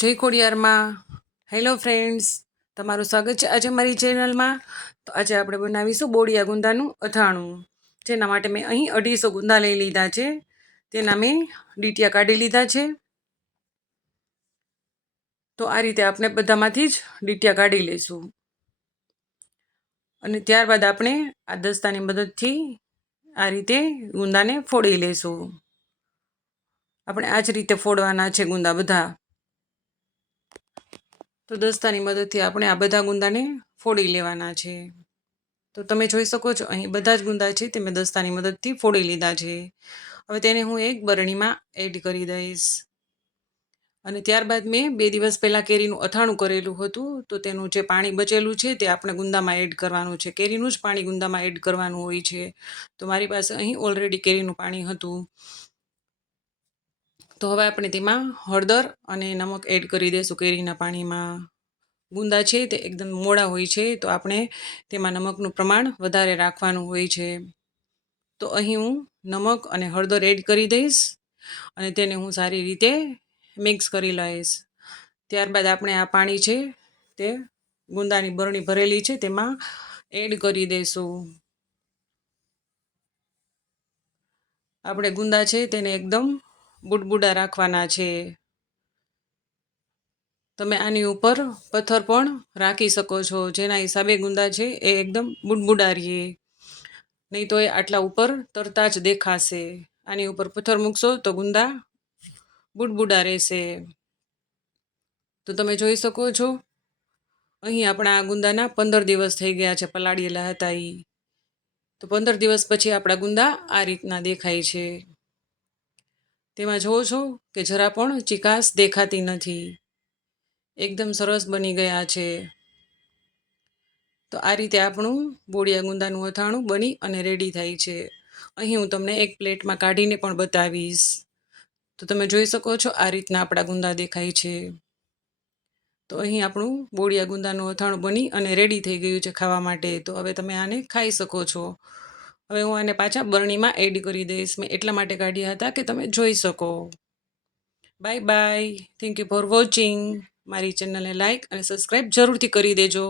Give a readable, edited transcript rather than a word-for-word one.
જય ખોડિયારમાં. Hello friends, તમારું સ્વાગત છે આજે મારી ચેનલમાં. તો આજે આપણે બનાવીશું બોડિયા ગુંદાનું અથાણું. જેના માટે મેં અહીં 250 ગુંદા લઈ લીધા છે. તેના મેં ડીટિયા કાઢી લીધા છે. તો આ રીતે આપણે બધામાંથી જ ડીટિયા કાઢી લઈશું. અને ત્યારબાદ આપણે આ દસ્તાની મદદથી આ રીતે ગુંદાને ફોડી લઈશું. આપણે આ જ રીતે ફોડવાના છે ગુંદા બધા. તો દસ્તાની મદદથી આપણે આ બધા ગુંદાને ફોડી લેવાના છે. તો તમે જોઈ શકો છો અહીં બધા જ ગુંદા છે તે મેં દસ્તાની મદદથી ફોડી લીધા છે. હવે તેને હું એક બરણીમાં એડ કરી દઈશ. અને ત્યારબાદ મેં 2 દિવસ પહેલાં કેરીનું અથાણું કરેલું હતું. તો તેનું જે પાણી બચેલું છે તે આપણે ગુંદામાં એડ કરવાનું છે. કેરીનું જ પાણી ગુંદામાં એડ કરવાનું હોય છે. તો મારી પાસે અહીં ઓલરેડી કેરીનું પાણી હતું. તો હવે આપણે તેમાં હળદર અને નમક એડ કરી દઈશું કેરીના પાણીમાં. ગુંદા છે તે એકદમ મોડા હોય છે, તો આપણે તેમાં નમકનું પ્રમાણ વધારે રાખવાનું હોય છે. તો અહીં હું નમક અને હળદર એડ કરી દઈશ અને તેને હું સારી રીતે મિક્સ કરી લઈશ. ત્યારબાદ આપણે આ પાણી છે તે ગુંદાની બરણી ભરેલી છે તેમાં એડ કરી દઈશું. આપણે ગુંદા છે તેને એકદમ બુડબુડા રાખવાના છે. તમે આની ઉપર પથ્થર પણ રાખી શકો છો, જેના હિસાબે ગુંદા છે એ એકદમ બુડબુડા રહીએ. નહીં તો એ આટલા ઉપર તરતા જ દેખાશે. આની ઉપર પથ્થર મૂકશો તો ગુંદા બુડબુડા રહેશે. તો તમે જોઈ શકો છો અહીં આપણા આ ગુંદાના 15 દિવસ થઈ ગયા છે પલાળેલા હતા એ. તો 15 દિવસ પછી આપણા ગુંદા આ રીતના દેખાય છે. તેમાં જોવો છો કે જરા પણ ચીકાશ દેખાતી નથી. એકદમ સરસ બની ગયા છે. તો આ રીતે આપણું બોડિયા ગુંદાનું અથાણું બની અને રેડી થાય છે. અહીં હું તમને એક પ્લેટમાં કાઢીને પણ બતાવીશ. તો તમે જોઈ શકો છો આ રીતના આપણા ગુંદા દેખાય છે. તો અહીં આપણું બોડિયા ગુંદાનું અથાણું બની અને રેડી થઈ ગયું છે ખાવા માટે. તો હવે તમે આને ખાઈ શકો છો. હવે હું આને પાછા બરણીમાં એડ કરી દઈશ. મેં એટલા માટે કાઢ્યા હતા કે તમે જોઈ શકો. Bye bye. Thank you for watching. મારી ચેનલને લાઇક અને સબસ્ક્રાઈબ જરૂરથી કરી દેજો.